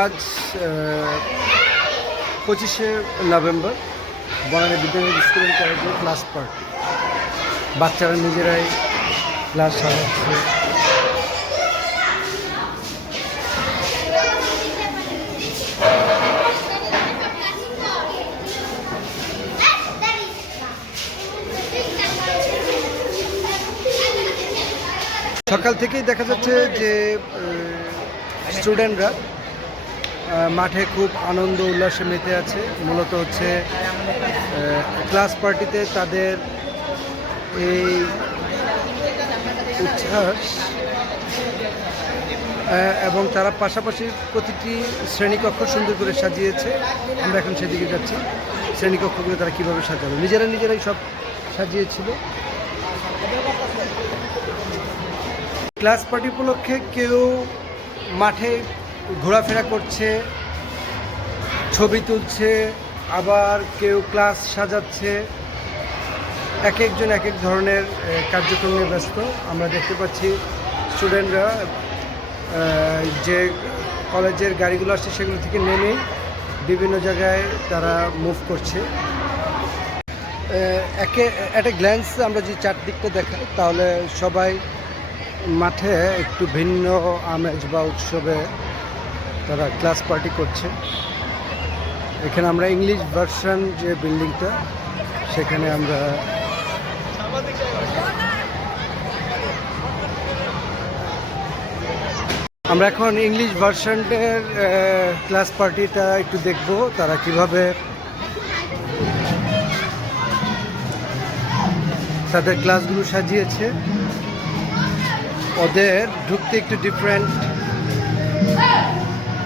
আজ পঁচিশে November Banani Bidyanagar student কলেজের ক্লাস পার্টি। বাচ্চারা নিজেরাই ক্লাস সাজাচ্ছে সকাল থেকেই দেখা যাচ্ছে যে স্টুডেন্টরা মাঠে খুব আনন্দ উল্লাসে মেতে আছে। মূলত হচ্ছে ক্লাস পার্টিতে তাদের এই উচ্ছ্বাস এবং তারা পাশাপাশি প্রতিটি শ্রেণীকক্ষ সুন্দর করে সাজিয়েছে। আমরা এখন সেদিকে যাচ্ছি। শ্রেণীকক্ষগুলো তারা কীভাবে সাজালো? নিজেরা নিজেরাই সব সাজিয়েছিল। ক্লাস পার্টি উপলক্ষে কেউ মাঠে ঘোরাফেরা করছে, ছবি তুলছে, আবার কেউ ক্লাস সাজাচ্ছে। এক একজন এক এক ধরনের কার্যক্রমে ব্যস্ত। আমরা দেখতে পাচ্ছি স্টুডেন্টরা যে কলেজের গাড়িগুলো আসছে সেগুলো থেকে নেমে বিভিন্ন জায়গায় তারা মুভ করছে। একে, একটা গ্ল্যান্স আমরা যদি চারদিকটা দেখাই, তাহলে সবাই মাঠে একটু ভিন্ন আমেজ বা উৎসবে তারা ক্লাস পার্টি করছে। এখানে আমরা ইংলিশ ভার্সন যে বিল্ডিংটা, সেখানে আমরা আমরা এখন ইংলিশ ভার্সনের ক্লাস পার্টিটা একটু দেখব তারা কীভাবে তাদের ক্লাসগুলো সাজিয়েছে। ওদের ঢুকতে একটু ডিফারেন্ট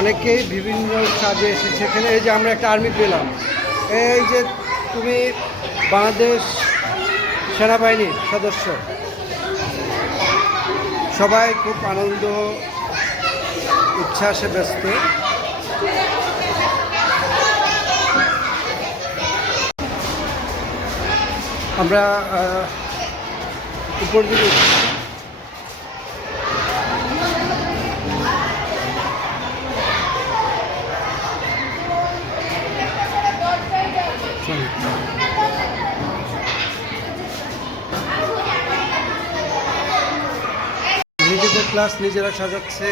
অনেকেই বিভিন্ন কাজে এসেছে। এখানে এই যে আমরা একটা আর্মি পেলাম। এই যে তুমি বাংলাদেশ সেনাবাহিনীর সদস্য। সবাই খুব আনন্দ, উচ্ছ্বাসে ব্যস্ত। আমরা উপর দিকে নিজেদের ক্লাস নিজেরা সাজাচ্ছে।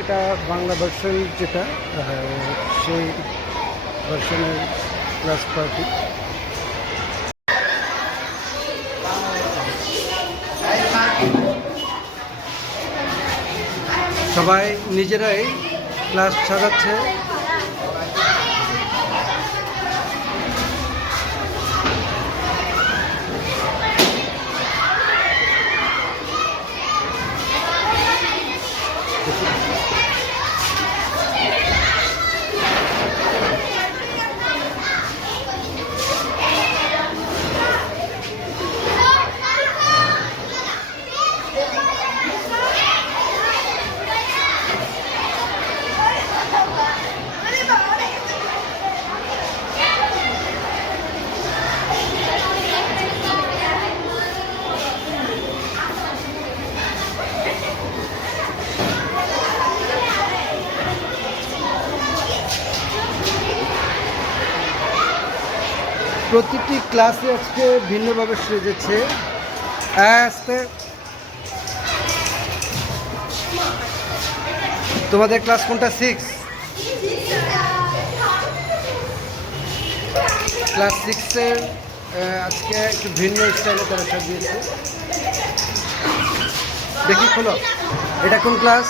এটা বাংলা ভার্সন যেটা সেই ভার্সনের ক্লাস পার্টি সবাই নিজেরাই ক্লাস সাজাচ্ছে। প্রতিটি ক্লাসে আজকে ভিন্নভাবে সেজেছে। আস্তে। তোমাদের ক্লাস কোনটা? সিক্স। ক্লাস সিক্সের আজকে একটু ভিন্ন স্টাইলে তারা সাজিয়েছে। দেখি, খোলো। এটা কোন ক্লাস?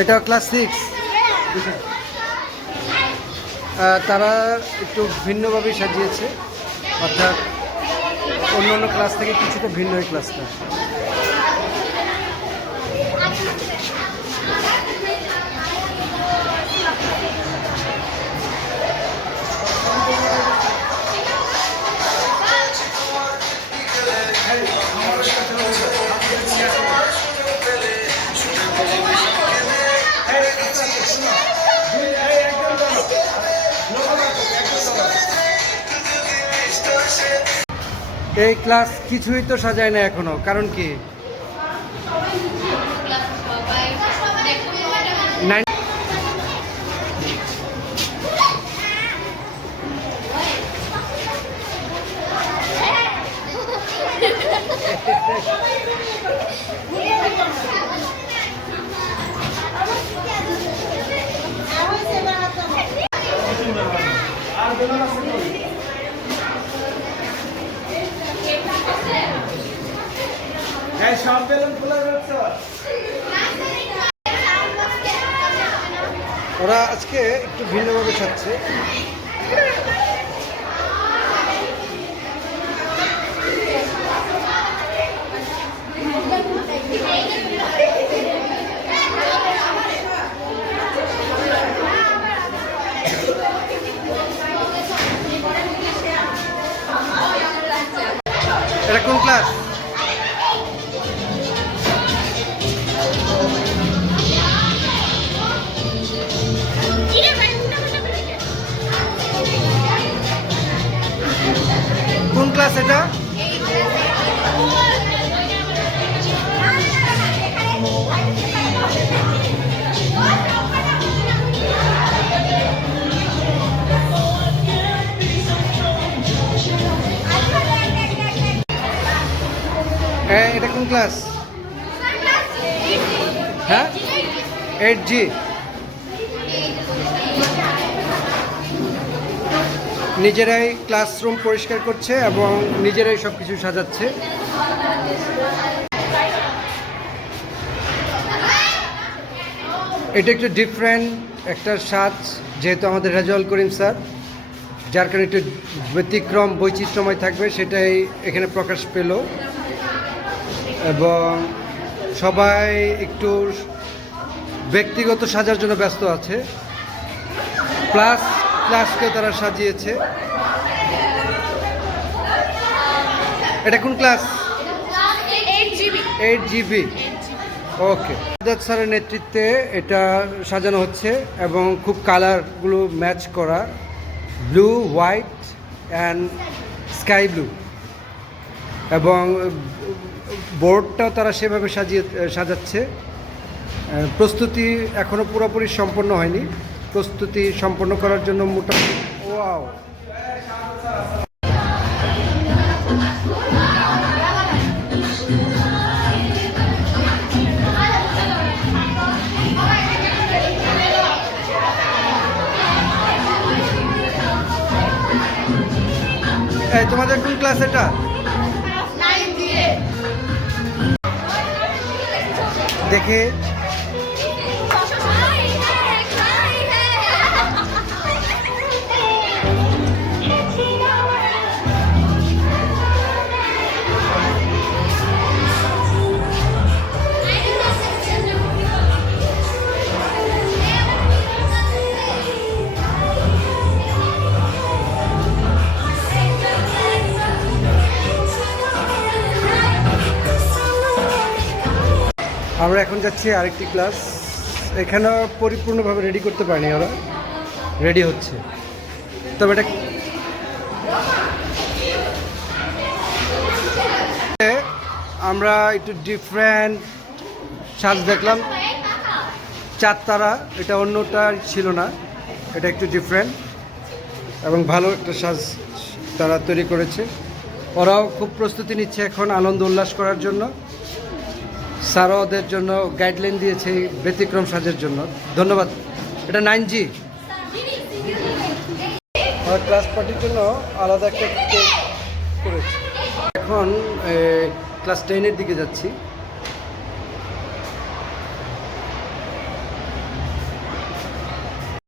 এটা ক্লাস সিক্স। তারা একটু ভিন্নভাবেই সাজিয়েছে। অর্থাৎ অন্য অন্য ক্লাস থেকে কিছুটা ভিন্ন এই ক্লাসটা এই ক্লাস কিছুই তো সাজায় না এখনও কারণ কি? নাইন সব বেলুন খোলা যাচ্ছে। ওরা আজকে একটু ভিন্নভাবে সাজছে। এটা হ্যাঁ এটা কোন ক্লাস হ্যাঁ এইট জি নিজেরাই ক্লাসরুম পরিষ্কার করছে এবং নিজেরাই সব কিছু সাজাচ্ছে। এটা একটু ডিফারেন্ট একটা সাজ, যেহেতু আমাদের রেজাউল করিম স্যার, যার কারণে একটু ব্যতিক্রম বৈচিত্র্যময় থাকবে, সেটাই এখানে প্রকাশ পেল। এবং সবাই একটু ব্যক্তিগত সাজার জন্য ব্যস্ত আছে। প্লাস ক্লাসকে তারা সাজিয়েছে। এটা কোন class? Eight GB okay Siddhartha স্যারের নেতৃত্বে এটা সাজানো হচ্ছে এবং খুব কালারগুলো ম্যাচ করা। Blue white and sky blue এবং বোর্ডটাও তারা সেভাবে সাজিয়ে সাজাচ্ছে। প্রস্তুতি এখনও পুরোপুরি সম্পন্ন হয়নি। প্রস্তুতি সম্পন্ন করার জন্য মোটামুটি ওয়াও। তোমাদের কোন ক্লাস এটা? দেখে আমরা এখন যাচ্ছি আরেকটি ক্লাস। এখানে পরিপূর্ণভাবে রেডি করতে পারিনি ওরা। রেডি হচ্ছে। তবে এটা আমরা একটু ডিফারেন্ট সাজ দেখলাম। চার তারা এটা অন্যটা ছিল না। এটা একটু ডিফারেন্ট এবং ভালো একটা সাজ তারা তৈরি করেছে। ওরাও খুব প্রস্তুতি নিচ্ছে এখন আনন্দ উল্লাস করার জন্য। স্যারও ওদের জন্য গাইডলাইন দিয়েছে ব্যতিক্রম সাজের জন্য। ধন্যবাদ। এটা নাইন জি ক্লাস পার্টির জন্য আলাদা একটা করেছি। এখন ক্লাস টেনের দিকে যাচ্ছি।